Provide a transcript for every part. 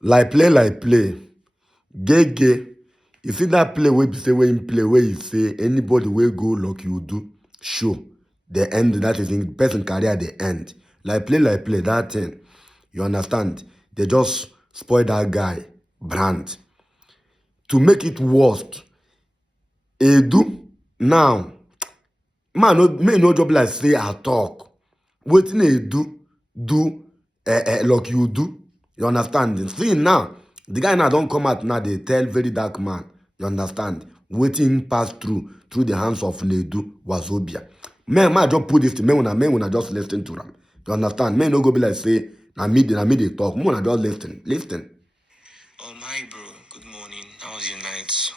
like play. GehGeh, you see that play where you say when you play where you say anybody will go Lucky Udu show the end that is in person career the end. Like play that thing. You understand? They just spoil that guy brand. To make it worst, Edu now man no may no job like say I talk. Wetin do Lucky Udu. You understand? See now, the guy now don't come out now, they tell very dark man. You understand? Waiting pass through the hands of Nedu Wazobia. Man just put this to me when I just listen to them. You understand? Man no go be like say, na me they talk. Me when I just listen. Oh my bro, good morning. How was your night?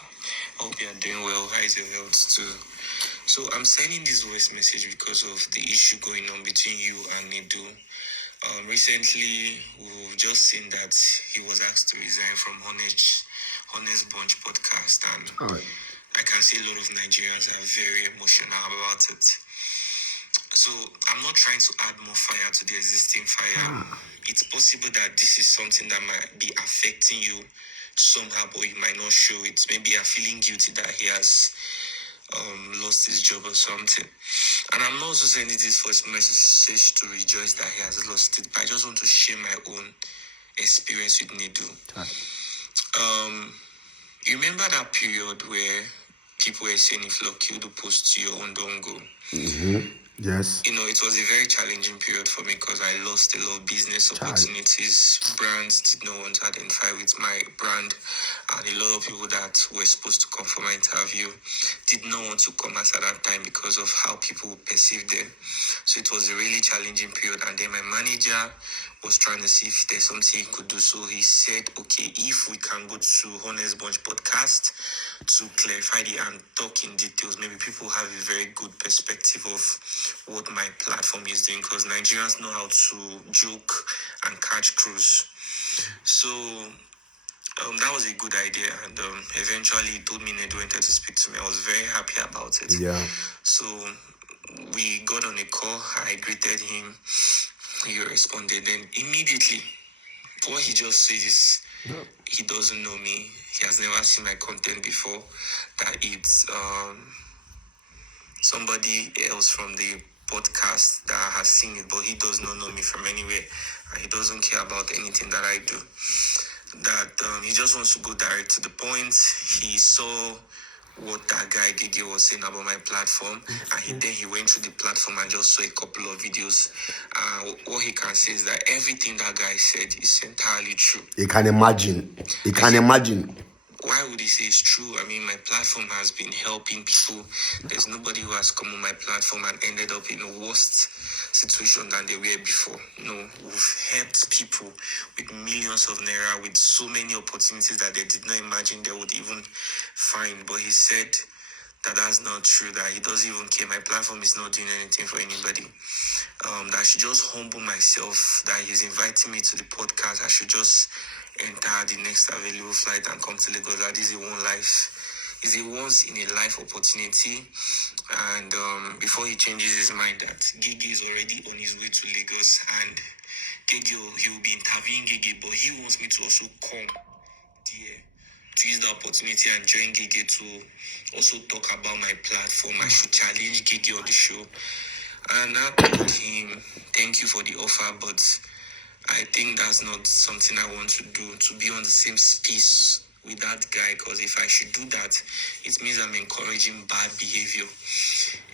I hope you are doing well. How is your health too? So I'm sending this voice message because of the issue going on between you and Nedu. Recently, we've just seen that he was asked to resign from Honest Bunch podcast, and I can see a lot of Nigerians are very emotional about it. So I'm not trying to add more fire to the existing fire. It's possible that this is something that might be affecting you somehow, but you might not show it. Maybe you're feeling guilty that he has lost his job or something. And I'm not also sending this first message to rejoice that he has lost it, but I just want to share my own experience with Nedu. You remember that period where people were saying if Lucky Udu posts your own, don't go? Yes. You know, it was a very challenging period for me because I lost a lot of business opportunities. Brands did not want to identify with my brand, and a lot of people that were supposed to come for my interview did not want to come at that time because of how people perceived them. So it was a really challenging period. And then my manager was trying to see if there's something he could do. So he said, okay, if we can go to Honest Bunch podcast to clarify and talk in details, maybe people have a very good perspective of what my platform is doing, because Nigerians know how to joke and catch crews. So that was a good idea, and eventually he told me Nedu wanted to speak to me. I was very happy about it. Yeah. So we got on a call. I greeted him. He responded. Then immediately, what he just said is he doesn't know me. He has never seen my content before. That it's somebody else from the podcast that has seen it, but he does not know me from anywhere, and he doesn't care about anything that I do. That he just wants to go direct to the point. He saw what that guy GehGeh was saying about my platform, and then he went through the platform and just saw a couple of videos. What he can say is that everything that guy said is entirely true. You can imagine. Why would he say it's true? I mean, my platform has been helping people. There's nobody who has come on my platform and ended up in a worse situation than they were before. No, we've helped people with millions of naira, with so many opportunities that they did not imagine they would even find. But he said that that's not true, that he doesn't even care. My platform is not doing anything for anybody. That I should just humble myself, that he's inviting me to the podcast. I should just enter the next available flight and come to Lagos. That is a one life. It's a once in a life opportunity. And before he changes his mind, that GehGeh is already on his way to Lagos, and GehGeh, he will be interviewing GehGeh, but he wants me to also come there to use the opportunity and join GehGeh to also talk about my platform. I should challenge GehGeh on the show. And I told him, thank you for the offer, but I think that's not something I want to do, to be on the same space with that guy, because if I should do that, it means I'm encouraging bad behavior.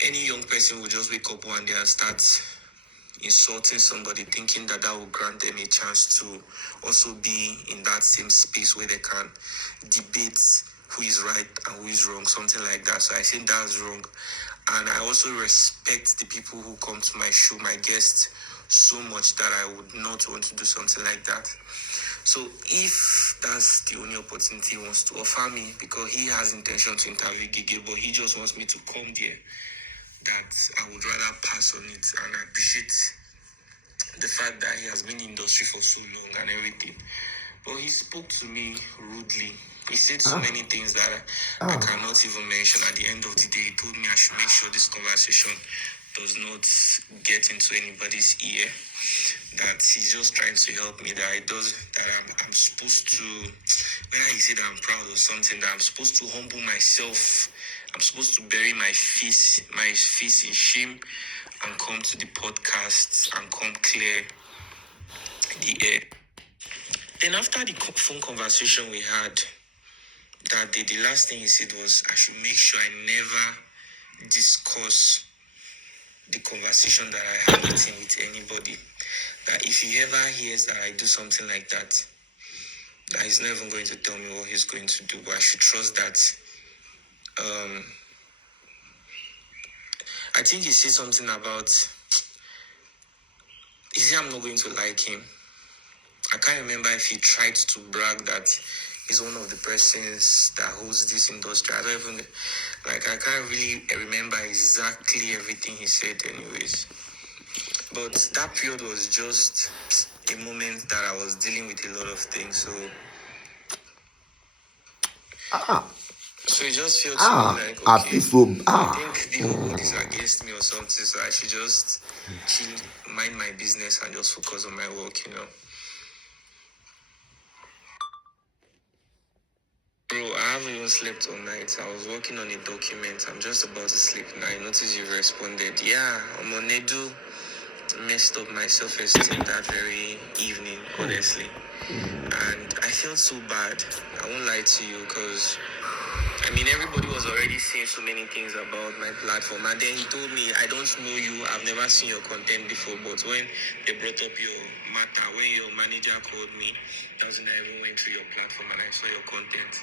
Any young person will just wake up one day and start insulting somebody, thinking that will grant them a chance to also be in that same space where they can debate who is right and who is wrong, something like that. So I think that's wrong. And I also respect the people who come to my show, my guests, so much that I would not want to do something like that. So if that's the only opportunity he wants to offer me, because he has intention to interview GehGeh, but he just wants me to come there, that I would rather pass on it. And I appreciate the fact that he has been in the industry for so long and everything. But he spoke to me rudely. He said so many things that I cannot even mention. At the end of the day, he told me I should make sure this conversation does not get into anybody's ear. That he's just trying to help me. I'm supposed to, when I say that I'm proud of something, that I'm supposed to humble myself. I'm supposed to bury my face in shame, and come to the podcast and come clear the air. Then after the phone conversation we had that day, the last thing he said was I should make sure I never discuss the conversation that I had with him with anybody. That if he ever hears that I do something like that he's not even going to tell me what he's going to do. But I should trust that. I think he said something about, he said I'm not going to like him. I can't remember if he tried to brag that he's one of the persons that holds this industry. I don't even, I can't really remember exactly everything he said anyways. But that period was just a moment that I was dealing with a lot of things. So it just felt to me like, okay, I think the whole world is against me or something, so I should just chill, mind my business and just focus on my work, Bro, I haven't even slept all night. I was working on a document. I'm just about to sleep now. I noticed you responded. Yeah, I'm on Edu. Messed up my self-esteem that very evening, honestly. And I felt so bad. I won't lie to you because everybody was already saying so many things about my platform. And then he told me, I don't know you. I've never seen your content before. But when they brought up your matter, when your manager called me, that's when I even went to your platform and I saw your content.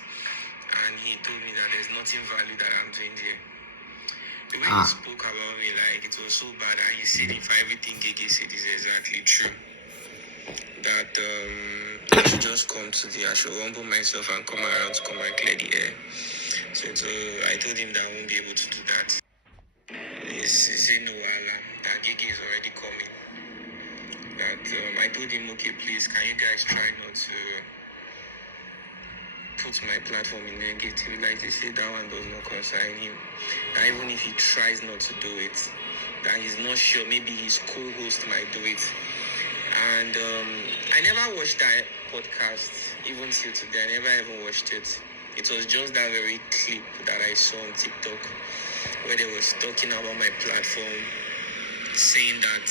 And he told me that there's nothing value that I'm doing there. The way he spoke about me, it was so bad. And he said, if everything GehGeh said is exactly true, that I should just I should humble myself and come around to come and clear the air. So I told him that I won't be able to do that. He said no, that GehGeh is already coming. That I told him, okay, please, can you guys try not to put my platform in negative? Like they say, that one does not concern him. That even if he tries not to do it, that he's not sure, maybe his co-host might do it. And I never watched that podcast, even till today. I never even watched it. It was just that very clip that I saw on TikTok where they was talking about my platform, saying that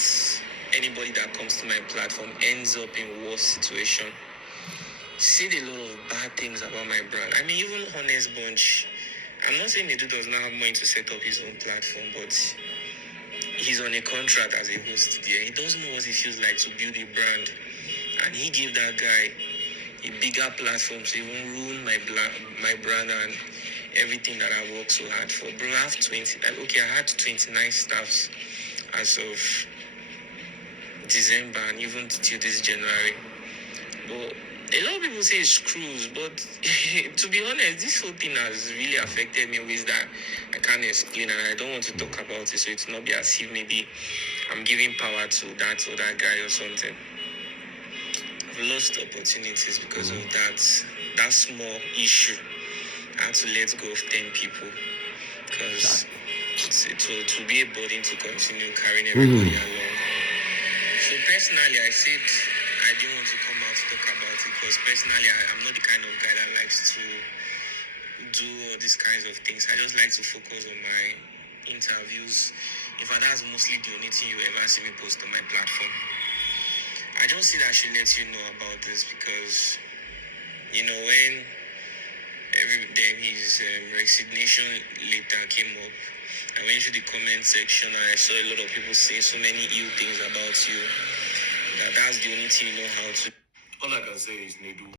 anybody that comes to my platform ends up in worse situation. Said a lot of bad things about my brand. Even Honest Bunch, I'm not saying the dude does not have money to set up his own platform, but he's on a contract as a host there. He doesn't know what it feels like to build a brand. And he gave that guy a bigger platform to even ruin my brand and everything that I worked so hard for. Bro, I had 29 staffs as of December and even till this January. But a lot of people say it's cruise, but to be honest, this whole thing has really affected me in ways that I can't explain, and I don't want to talk about it, so it's not be as if maybe I'm giving power to that other guy or something. I've lost opportunities because of that small issue. I had to let go of 10 people because it will be a burden to continue carrying everybody along. So personally, I said I didn't want to come out to talk about it because personally, I'm not the kind of guy that likes to do all these kinds of things. I just like to focus on my interviews. In fact, that's mostly the only thing you ever see me post on my platform. I just see that I should let you know about this because, when then his resignation letter came up, I went to the comment section and I saw a lot of people saying so many ill things about you. That's the only thing you know how to. All I can say is Nedu.